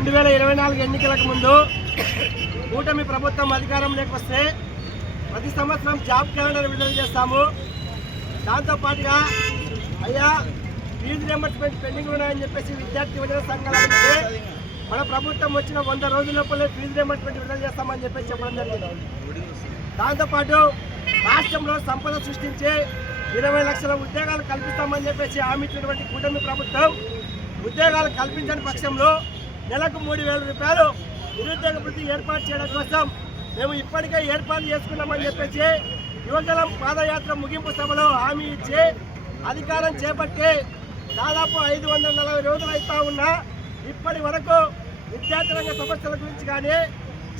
రెండు వేల ఇరవై నాలుగు ఎన్నికలకు ముందు కూటమి ప్రభుత్వం అధికారంలోకి వస్తే ప్రతి సంవత్సరం జాబ్ క్యాలెండర్ విడుదల చేస్తాము. దాంతోపాటుగా అయ్యా ఫీజు రియంబర్స్మెంట్ పెండింగ్ ఉన్నాయని చెప్పేసి విద్యార్థి యువజన సంఘాలు మన ప్రభుత్వం వచ్చిన వంద రోజుల లోపలే ఫీజు రియంబర్స్మెంట్ విడుదల చేస్తామని చెప్పేసి చెప్పడం జరిగింది. దాంతోపాటు రాష్ట్రంలో సంపద సృష్టించి ఇరవై లక్షల ఉద్యోగాలు కల్పిస్తామని చెప్పేసి హామీ ఇచ్చినటువంటి కూటమి ప్రభుత్వం ఉద్యోగాలు కల్పించని పక్షంలో నెలకు మూడు వేల రూపాయలు నిరుద్యోగ వృత్తి ఏర్పాటు చేయడం కోసం మేము ఇప్పటికే ఏర్పాటు చేసుకున్నామని చెప్పేసి యువజనం పాదయాత్ర ముగింపు సభలో హామీ ఇచ్చి అధికారం చేపట్టి దాదాపు ఐదు వందల నలభై రోజులు అవుతా ఉన్నా ఇప్పటి వరకు విద్యార్థి రంగ సమస్యల గురించి కానీ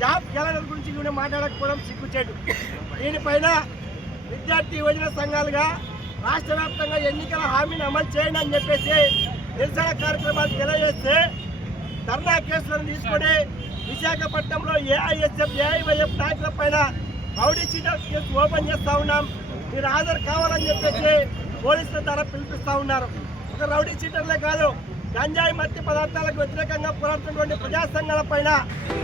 జాబ్ క్యాలెండర్ గురించి కూడా మాట్లాడకపోవడం సిగ్గుచేటు. దీనిపైన విద్యార్థి యువజన సంఘాలుగా రాష్ట్ర వ్యాప్తంగా ఎన్నికల హామీని అమలు చేయండి అని చెప్పేసి నిరసన కార్యక్రమాలు తెలియజేస్తే ధర్నా కేసులను తీసుకొని విశాఖపట్నంలో ఏఐఎస్ఎఫ్ ఏఐవైఎఫ్ నాయకుల పైన రౌడీ చీటర్ కేసు ఓపెన్ చేస్తా ఉన్నాం. మీరు హాజరు కావాలని చెప్పేసి పోలీసుల ద్వారా పిలిపిస్తూ ఉన్నారు. ఒక రౌడీ చీటర్లే కాదు గంజాయి మత్తి పదార్థాలకు వ్యతిరేకంగా పోరాడుతున్నటువంటి ప్రజా సంఘాల పైన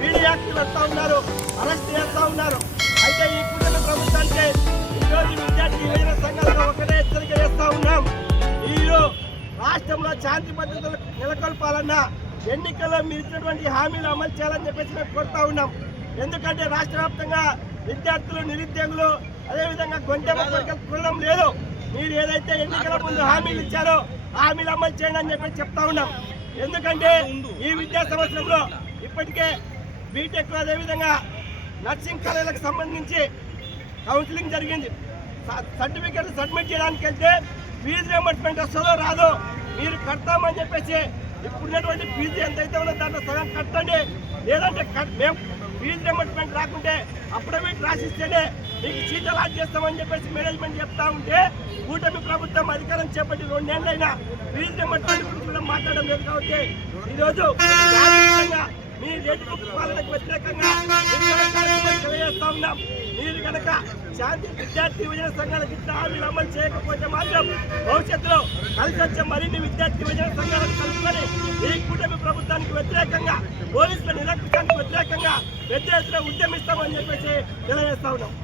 పీడీ యాక్ట్ ఉన్నారు అరెస్ట్ చేస్తూ ఉన్నారు. అయితే ఈ కుటుంబ ప్రభుత్వానికి ఈరోజు విద్యార్థి యువజన సంఘాలకు ఒకటే హెచ్చరిక చేస్తూ ఉన్నాం. వీరు రాష్ట్రంలో శాంతి భద్రతలు నెలకొల్పాలన్నా ఎన్నికల్లో మీరు ఇచ్చినటువంటి హామీలు అమలు చేయాలని చెప్పేసి మేము కోరుతా ఉన్నాం. ఎందుకంటే రాష్ట్ర వ్యాప్తంగా విద్యార్థులు నిరుద్యోగులు అదేవిధంగా గొంతెమ్మ కోరికలు కొనడం లేదు. మీరు ఏదైతే ఎన్నికల ముందు హామీలు ఇచ్చారో హామీలు అమలు చేయండి అని చెప్పి చెప్తా ఉన్నాం. ఎందుకంటే ఈ విద్యా సంవత్సరంలో ఇప్పటికే బీటెక్ అదేవిధంగా నర్సింగ్ కాలేజీలకు సంబంధించి కౌన్సిలింగ్ జరిగింది. సర్టిఫికెట్ సబ్మిట్ చేయడానికి వెళ్తే ఫీజు రియంబర్స్మెంట్ వస్తుందో రాదో మీరు కడతామని చెప్పేసి ఇప్పుడున్నటువంటి ఫీజు ఎంతైతే ఉందో దాంట్లో సగం కట్టండి. లేదంటే మేము ఫీజు రిమెంట్మెంట్ రాకుంటే అఫిడవిట్ రాసిస్తేనే మీకు సీట్ చేస్తామని చెప్పేసి మేనేజ్మెంట్ చెప్తా ఉంటే కూటమి ప్రభుత్వం అధికారం చేపట్టి రెండేళ్ళైనా ఫీజు రిమెంట్మెంట్ గురించి కూడా మాట్లాడడం లేదు కాబట్టి ఈరోజు మీ రెడ్ పాలనకు వ్యతిరేకంగా తెలియజేస్తా ఉన్నాం. మీరు కనుక శాంతి విద్యార్థి విజయ సంఘాలకు ఇచ్చిన హామీలు అమలు చేయకపోతే మాత్రం భవిష్యత్తులో కలిసి వచ్చే మరిన్ని విద్యార్థి విజయ సంఘాలను కలుసుకొని ఈ కూటమి ప్రభుత్వానికి వ్యతిరేకంగా పోలీసుల నిరక్షణకు వ్యతిరేకంగా పెద్ద ఎత్తున ఉద్యమిస్తామని చెప్పేసి తెలియజేస్తా ఉన్నాం.